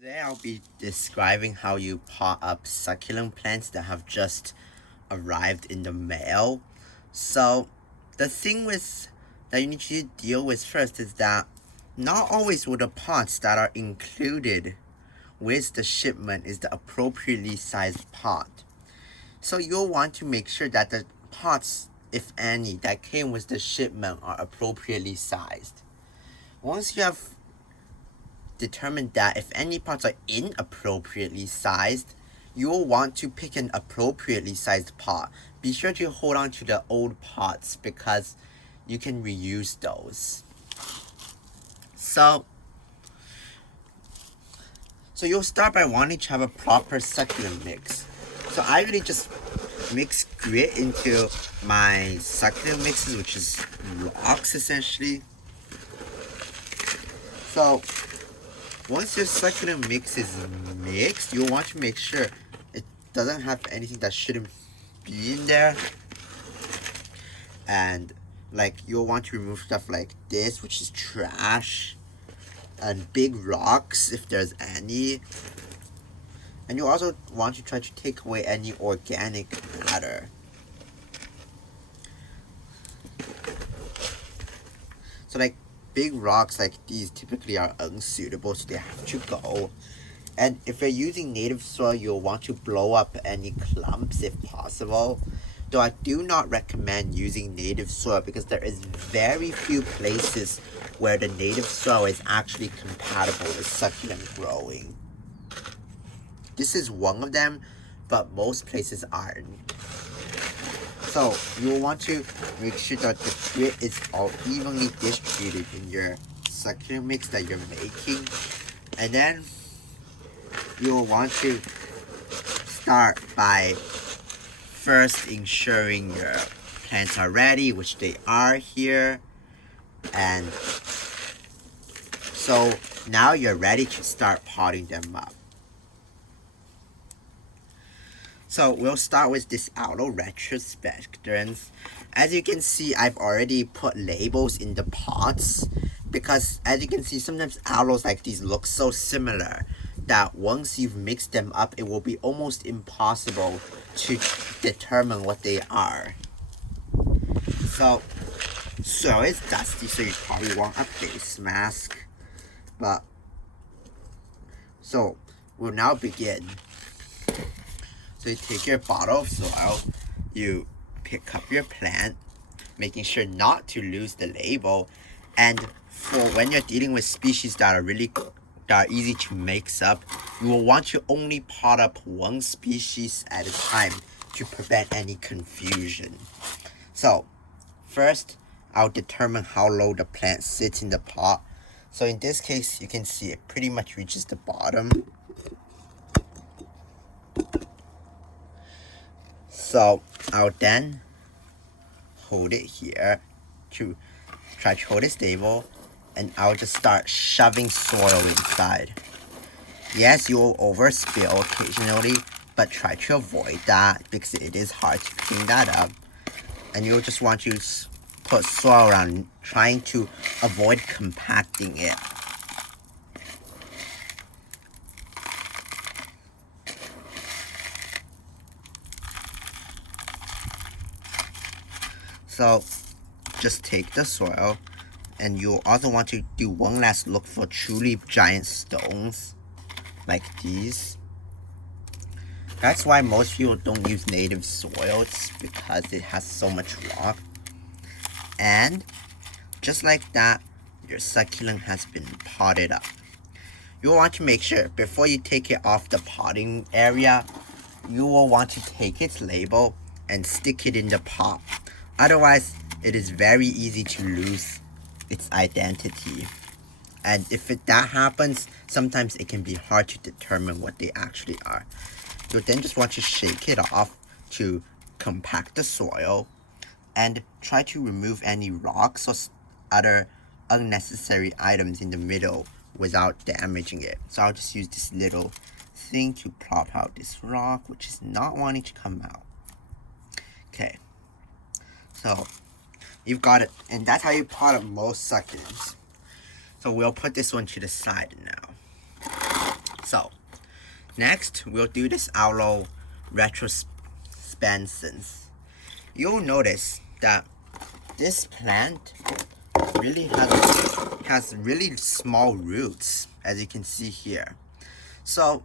Today I'll be describing how you pot up succulent plants that have just arrived in the mail. So the thing with that you need to deal with first is that not always will the pots that are included with the shipment is the appropriately sized pot. So you'll want to make sure that the pots, if any, that came with the shipment are appropriately sized. Once you have determine that if any parts are inappropriately sized, you will want to pick an appropriately sized pot. Be sure to hold on to the old pots because you can reuse those. So you'll start by wanting to have a proper succulent mix. So I really just mix grit into my succulent mixes, which is rocks essentially. So once your succulent mix is mixed, you'll want to make sure it doesn't have anything that shouldn't be in there. And like you'll want to remove stuff like this, which is trash, and big rocks if there's any. And you also want to try to take away any organic matter. So like big rocks like these typically are unsuitable, so they have to go. And if you're using native soil, you'll want to blow up any clumps if possible. Though I do not recommend using native soil because there is very few places where the native soil is actually compatible with succulent growing. This is one of them, but most places aren't. So you'll want to make sure that the grit is all evenly distributed in your succulent mix that you're making. And then you'll want to start by first ensuring your plants are ready, which they are here. And so now you're ready to start potting them up. So we'll start with this Aloe retrospectans. As you can see, I've already put labels in the pots because as you can see, sometimes aloes like these look so similar that once you've mixed them up, it will be almost impossible to determine what they are. So soil is dusty, so you probably want a face mask. But so we'll now begin. So you take your bottle of soil, you pick up your plant, making sure not to lose the label. And for when you're dealing with species that are easy to mix up, you will want to only pot up one species at a time to prevent any confusion. So first, I'll determine how low the plant sits in the pot. So in this case, you can see it pretty much reaches the bottom. So I'll then hold it here to try to hold it stable, and I'll just start shoving soil inside. Yes, you will overspill occasionally, but try to avoid that because it is hard to clean that up. And you'll just want to put soil around, trying to avoid compacting it. So just take the soil, and you'll also want to do one last look for truly giant stones like these. That's why most people don't use native soil, it's because it has so much rock. And just like that, your succulent has been potted up. You'll want to make sure before you take it off the potting area, you will want to take its label and stick it in the pot. Otherwise, it is very easy to lose its identity. And if that happens, sometimes it can be hard to determine what they actually are. You'll then just want to shake it off to compact the soil and try to remove any rocks or other unnecessary items in the middle without damaging it. So I'll just use this little thing to prop out this rock, which is not wanting to come out. Okay. So you've got it, and that's how you pot up most succulents. So we'll put this one to the side now. So next we'll do this aloe retrospansens. You'll notice that this plant really has really small roots, as you can see here. So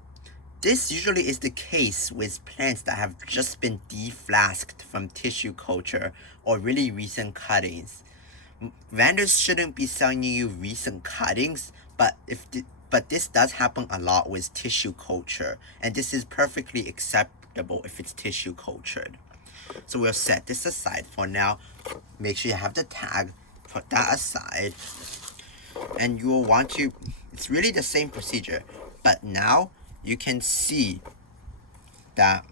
this usually is the case with plants that have just been deflasked from tissue culture or really recent cuttings. Vendors shouldn't be selling you recent cuttings, but this does happen a lot with tissue culture, and this is perfectly acceptable if it's tissue cultured. So we'll set this aside for now. Make sure you have the tag, put that aside, and you will want to, it's really the same procedure, but now you can see that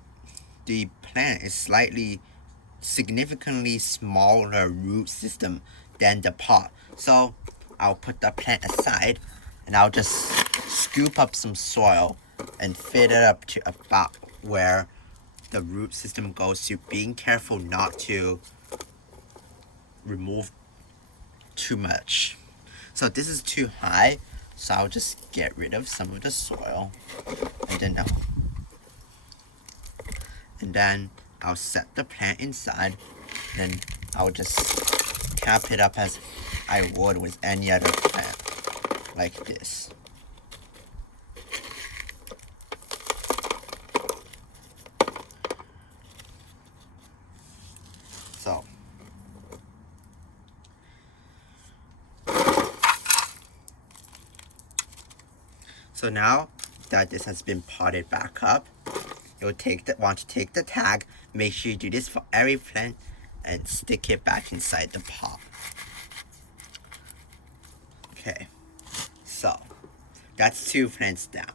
the plant is significantly smaller root system than the pot. So I'll put the plant aside and I'll just scoop up some soil and fit it up to about where the root system goes to, being careful not to remove too much. So this is too high, so I'll just get rid of some of the soil, and then I'll set the plant inside, and I'll just cap it up as I would with any other plant, like this. So now that this has been potted back up, you'll want to take the tag, make sure you do this for every plant, and stick it back inside the pot. Okay, so that's 2 plants down.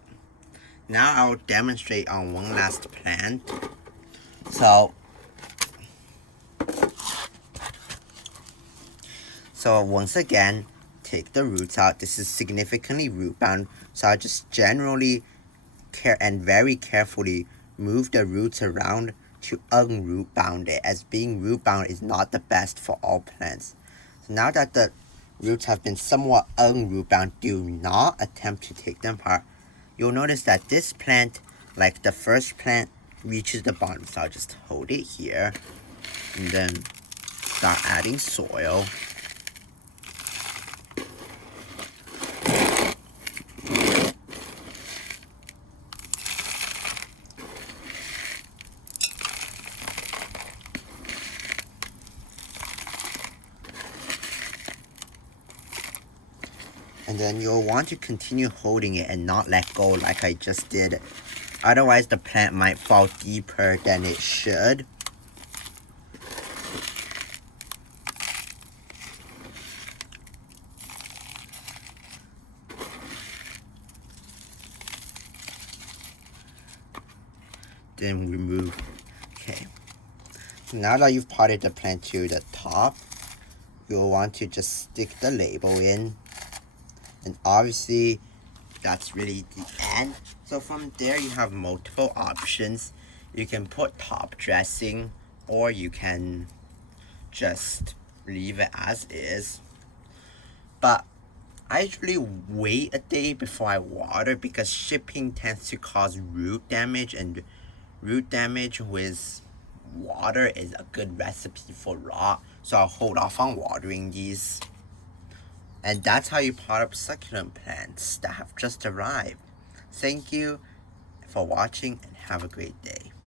Now I'll demonstrate on one last plant. So once again, take the roots out. This is significantly root bound, so I just generally very carefully move the roots around to unroot bound it, as being root bound is not the best for all plants. So now that the roots have been somewhat unroot bound, do not attempt to take them apart. You'll notice that this plant, like the first plant, reaches the bottom. So I'll just hold it here and then start adding soil. And then you'll want to continue holding it and not let go like I just did. Otherwise the plant might fall deeper than it should. Then remove. Okay. Now that you've potted the plant to the top, you'll want to just stick the label in. And obviously, that's really the end. So from there, you have multiple options. You can put top dressing, or you can just leave it as is. But I usually wait a day before I water, because shipping tends to cause root damage, and root damage with water is a good recipe for rot. So I'll hold off on watering these. And that's how you pot up succulent plants that have just arrived. Thank you for watching and have a great day.